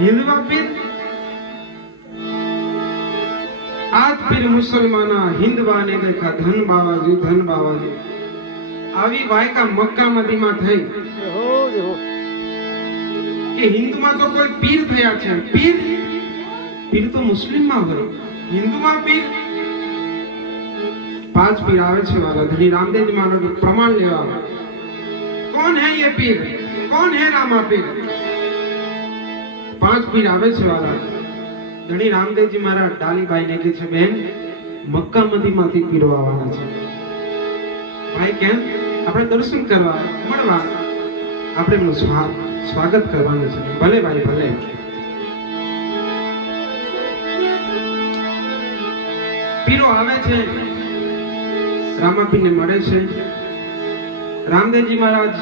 हिंदवा पीर आज पीर मुसलमाना हिंदवा ने देखा धन बाबाजी આવી વાયકા મક્કા મદીના થઈ કે હિન્દુમાં તો કોઈ પીર થયા છે પીર પીર તો મુસ્લિમમાં હોય હિન્દુમાં પીર પાંચ પીર આવે છે વાલા ધણી રાमदेव जी महाराज प्रमाण लेवा कौन है ये पीर कौन है रामा पीर पांच पीर आवे छे वाला धणी रामदेव जी महाराज डालीबाई ने के छे बेन मक्का मदीनाथी पीरो आववाना छे भाई केम આપણે દર્શન કરવા મળવા આપણે એમનું સ્વાગત કરવાનું છે ભલે ભાઈ ભલે પીરો આવે છે રામાપીરને મળે છે રામદેવજી મહારાજ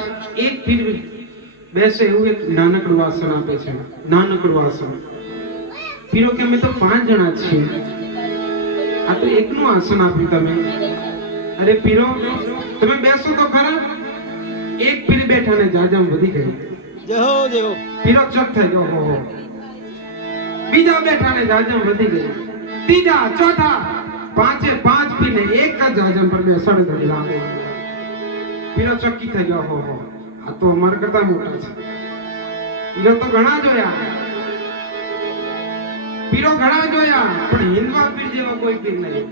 એક પીર બેસે એવું એક નાનકડું આસન આપે છે નાનકડું આસન પીરો કે અમે તો 5 જણા છીએ આ તો એકનું આસન આપ્યું તમે અરે પીરો તમે બેસો તો ખરા એક પીર બેઠા ને જાજમ વધી ગઈ જય હો પીરો ચક થઈ ગયો હો બીજા બેઠા ને જાજમ વધી ગઈ ત્રીજા ચોથા પાંચે પાંચ પીર ને એક જ જાજમ પર બેસાડી ધણી લાગે પીરો ચકી થઈ ગયો હો આ તો અમાર કરતા મોટા છે પીરો તો ઘણા જોયા પણ હિન્દવા પીર જેવા કોઈ પીર નહીં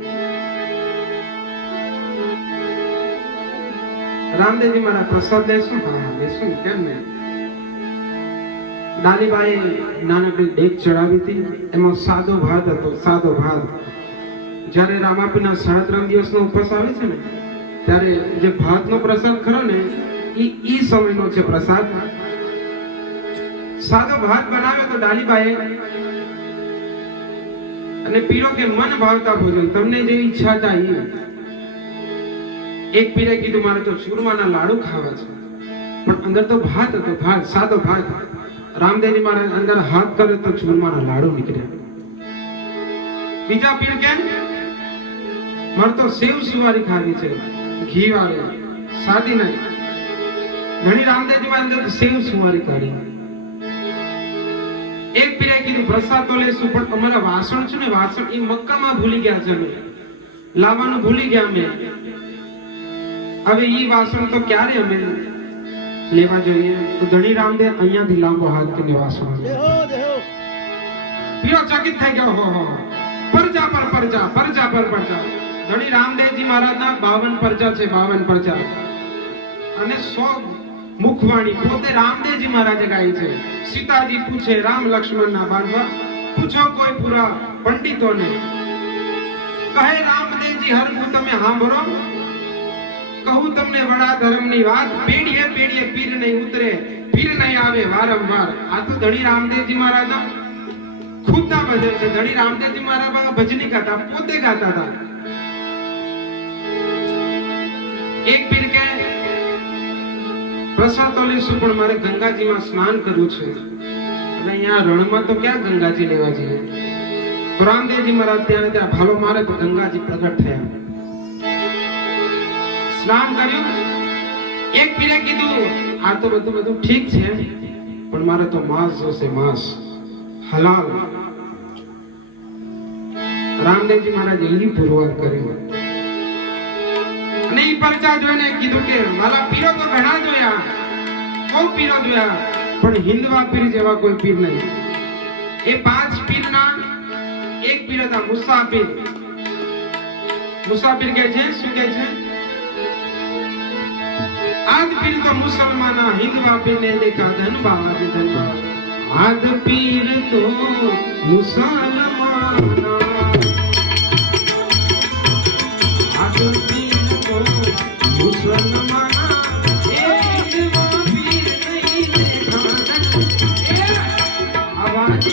રામદેવજી મારા પ્રસાદ લેશું હા લેશું કેમ નહીં ડાલીબાઈ નાનકડી ડેક ચડાવી હતી એમાં સાદો ભાત હતો સાદો ભાત જ્યારે રામાપીરના 3.5 દિવસનો ઉપવાસ આવે છે ને ત્યારે જે ભાતનો પ્રસાદ ખરો ને ઈ સમયનો છે પ્રસાદ સાદો ભાત બનાવ્યો તો ડાલીબાઈ અને પીરો કે મન ભાવતા ભોજન તમને જે ઈચ્છા થાય એક પીરે કીધું મારે તો ચૂરમાના લાડુ ખાવા છે પણ અંદર તો ભાત હતો ભાત સાદો ભાત રામદેવજી મહારાજ અંદર હાથ કરે તો ચૂરમાના લાડુ નીકળ્યા બીજા પીર કે મારે તો સેવ સુવારી ખાવી છે ઘી વાળી સાદી નહીં ઘણી રામદેવજી મહારાજ અંદર સેવ સુવારી કાઢી એક પીરે કીધું પ્રસાદ તો લેશું પણ અમારા વાસણ છે ને વાસણ એ મક્કામાં ભૂલી ગયા છે અમે લાવવાનું ભૂલી ગયા અમે હવે ઈ વાસણ તો ક્યારે અમે લેવા જોઈએ તો ધણી રામદેવ અહીંયાથી લાંબો હાથ કરીને વાસણ પીરો ચકિત થઈ ગયો હો પરજા પર પરજા ધણી રામદેવજી મહારાજના 52 પરજા છે 52 પરજા અને 100 મુખવાણી પોતે રામદેવજી મહારાજે ગાઈ છે સીતાજી પૂછે રામ લક્ષ્મણના બાંધવા પૂછો કોઈ પૂરા પંડિતોને કહે રામદેવજી હરખું તમે સાંભળો કહું તમને વડા ધર્મની વાત પેઢીએ પીર નહીં ઉતરે પીર નહીં આવે વારંવાર આ તો ધણી રામદેવજી મહારાજના ખુદના ભજન છે ધણી રામદેવજી મહારાજ ભજની ગાતા પોતે ગાતા હતા એક પીર કે પ્રસાદ તો લેશું પણ મારે ગંગાજીમાં સ્નાન કરવું છે અને અહીંયા રણમાં તો ક્યાં ગંગાજી લેવા જઈએ તો રામદેવજી મહારાજ ત્યાં ભાલો મારે તો ગંગાજી પ્રગટ થયા સ્નાન કર્યું એક પીરે કીધું આ તો બધું ઠીક છે પણ મારે તો માંસ જોશે માંસ હલાલ રામદેવજી મહારાજે ઈ પુરવાર કર્યું અને ઈ પરચા જોઈને કીધું કે મારા પીરો તો ઘણા જોયા બહુ પીરો જોયા પણ હિન્દવા પીર જેવા કોઈ પીર નહીં એ 5 પીરના એક પીર હતા મુસાફિર કહે છે શું કહે છે आद पीर तो मुसलमाना हिंदवा पीर ने देखा धन बाबा आद पीर तो मुसलमाना आद पीर तो मुसलमाना हिंदवा पीर नहीं देखा आवाज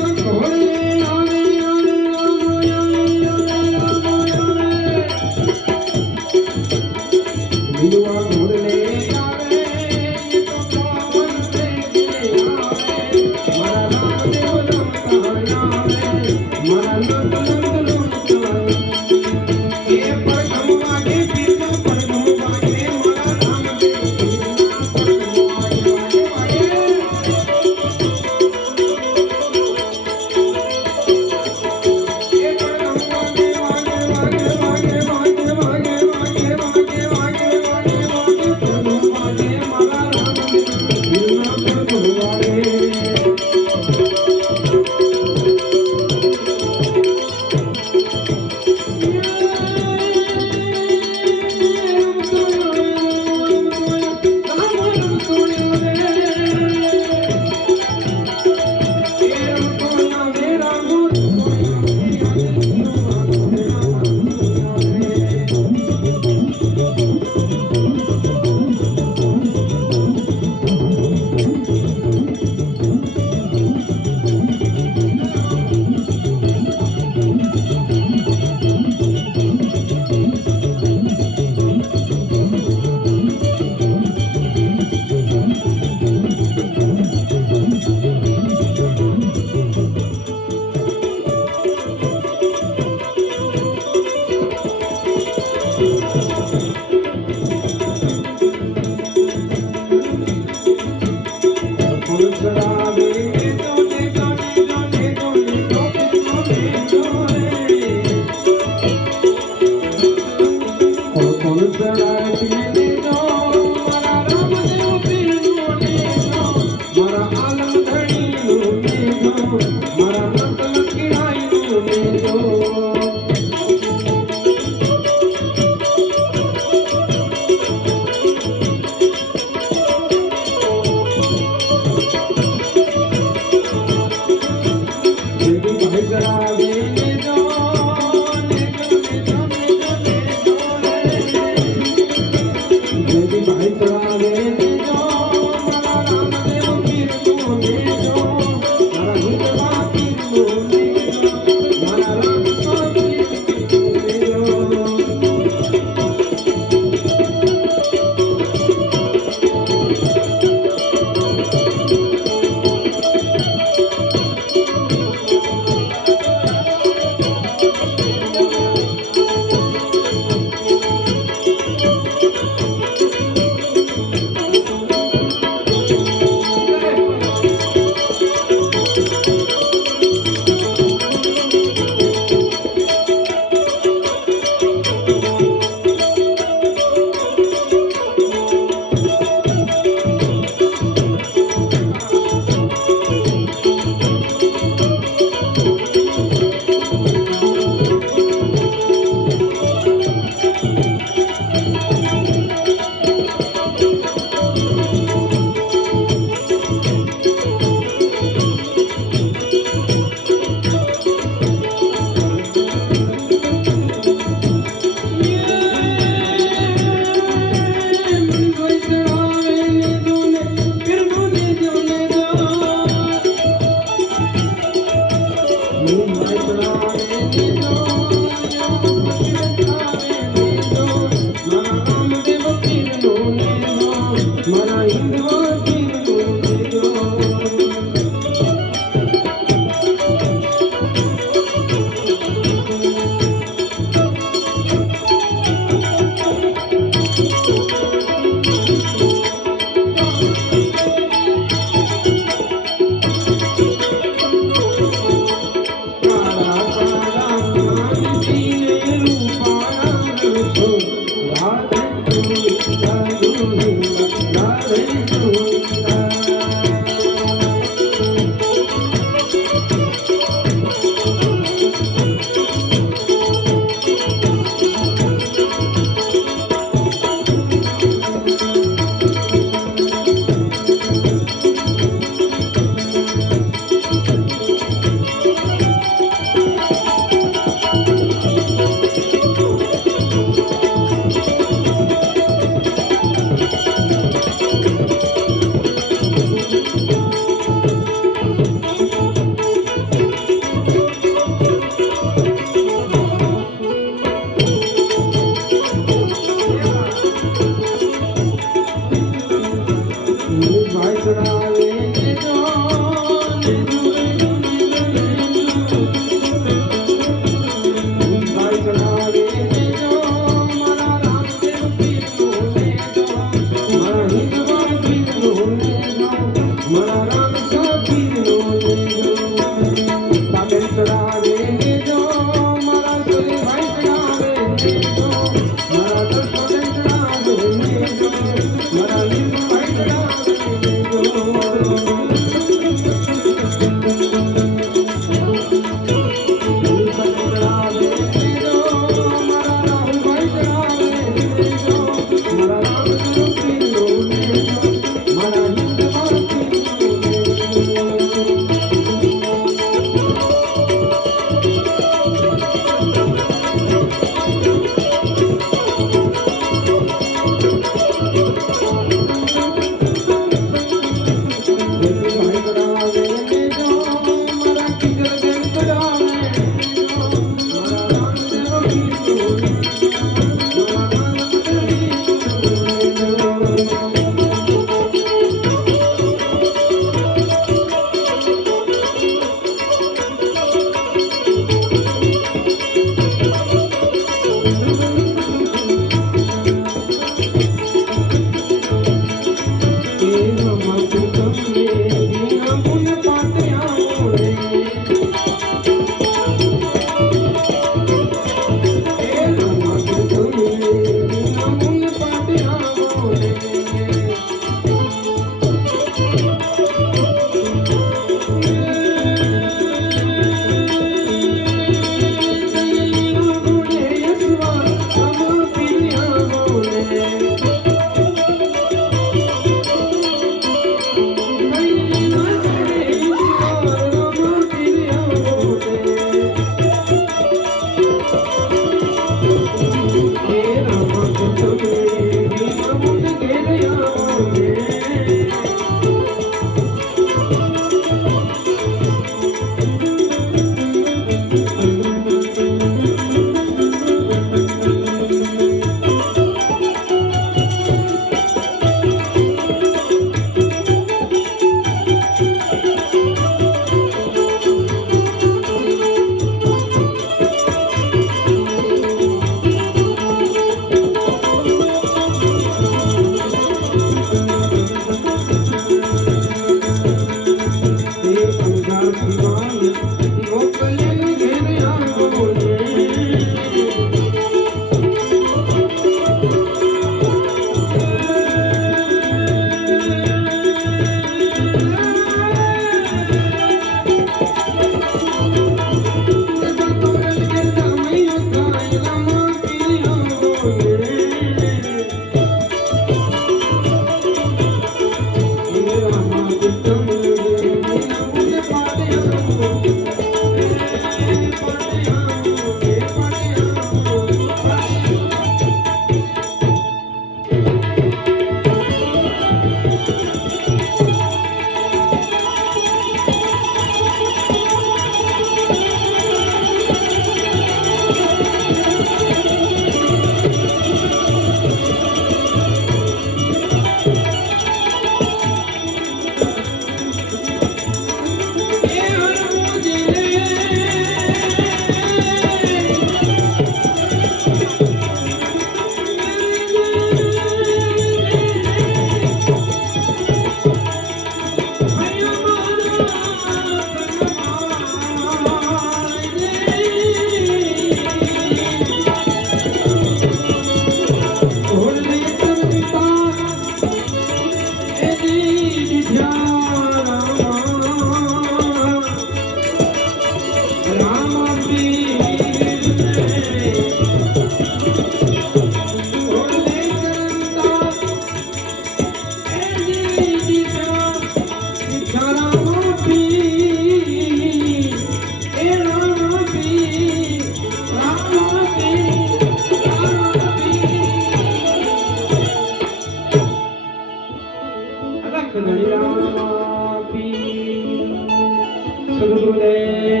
સદગુરુદેવ